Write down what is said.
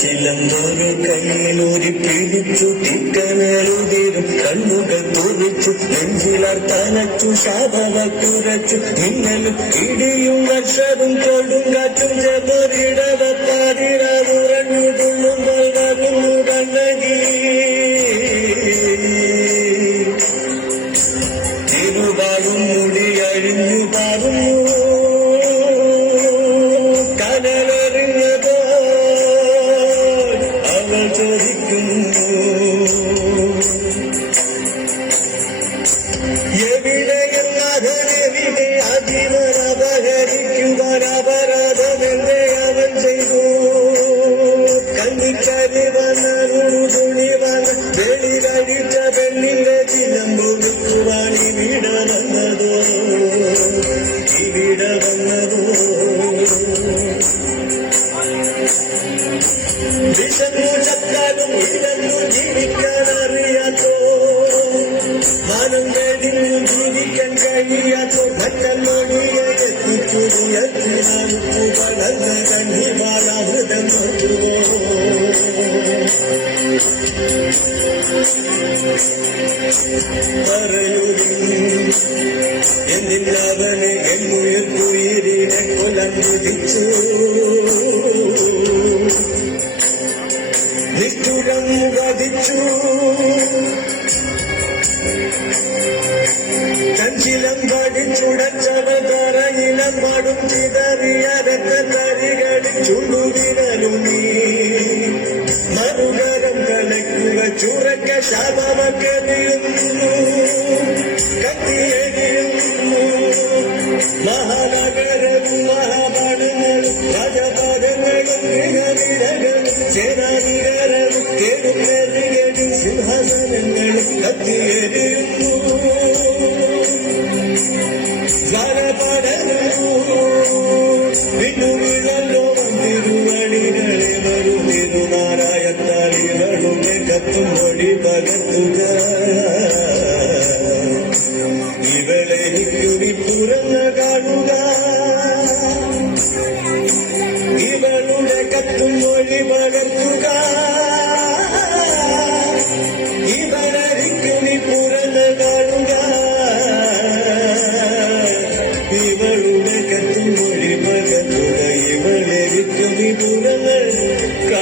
ചിലമ്പൊരു കയ്യിലൂരി പിടിച്ചു തിക്കനരുതിരും കണ്ണുകൾ തുറിച്ചു നെഞ്ചിലാർ തലച്ചു ശാപവ കുറച്ചു മിന്നലും ഇടിയും വർഷവും കൊടുങ്കാറ്റും ചെറിടവത്താതിരവുറഞ്ഞുകൊള്ളുമ്പോൾ വരുന്നു കണ്ണകി തിരുവാകും മുടി അഴിഞ്ഞു പാറുന്നു കനലെറിഞ്ഞതോ അവൾ ചോദിക്കുന്നു എവിടെയെല്ലാതെവിടെ അതിവർ അപഹരിക്കുവാൻ അപരാധമെന്തേ അവൻ ചെയ്തു കണ്ണിക്കരുവനു തുണിവന വെളിവഴിച്ച പെണ്ണിന്റെ ചിലമ്പൊടുക്കുവാൻ ഇവിടെ വന്നതോ വിശന്നു ചത്താലും ഇടന്നു ജീവിക്കാൻ അറിയാത്തോ മാനം വേദിയിൽ ജീവിക്കാൻ കഴിയാത്തോ മറ്റല്ലോടിയെ എത്തിച്ചുയർത്തിനാൽക്കു വളർന്ന കണ്ണിവാളാമൃതം നോക്കുവോ എന്തിനവനെ എന്നുയർത്തുയിരിനെ കൊലംപിടിച്ചു നിഷ്ഠുരം വധിച്ചു കഞ്ചിലം കടിച്ചുടച്ചവ കറയിലം പാടും ചിതറിയതൊക്കെ തരികളിൽ ചുണ്ടുവിരലുമീ മറുകരം കലക്കുക ചുരക്ക ശാപമക്കെറിയുന്നു കത്തിയെറിയുന്നു മഹാനഗരവും മഹാപാടുകളും രാജപാദങ്ങളും ഗൃഹനിരകളും സേനാനികരവും കേടുമെറിയലും സിംഹാസനങ്ങളും കത്തിയെറിയുന്നു വിടുവിളല്ലോ വന്നിരുവടികളെ വരും തിരുനാരായത്താളികളും കത്തും മൊഴി പകർത്തുക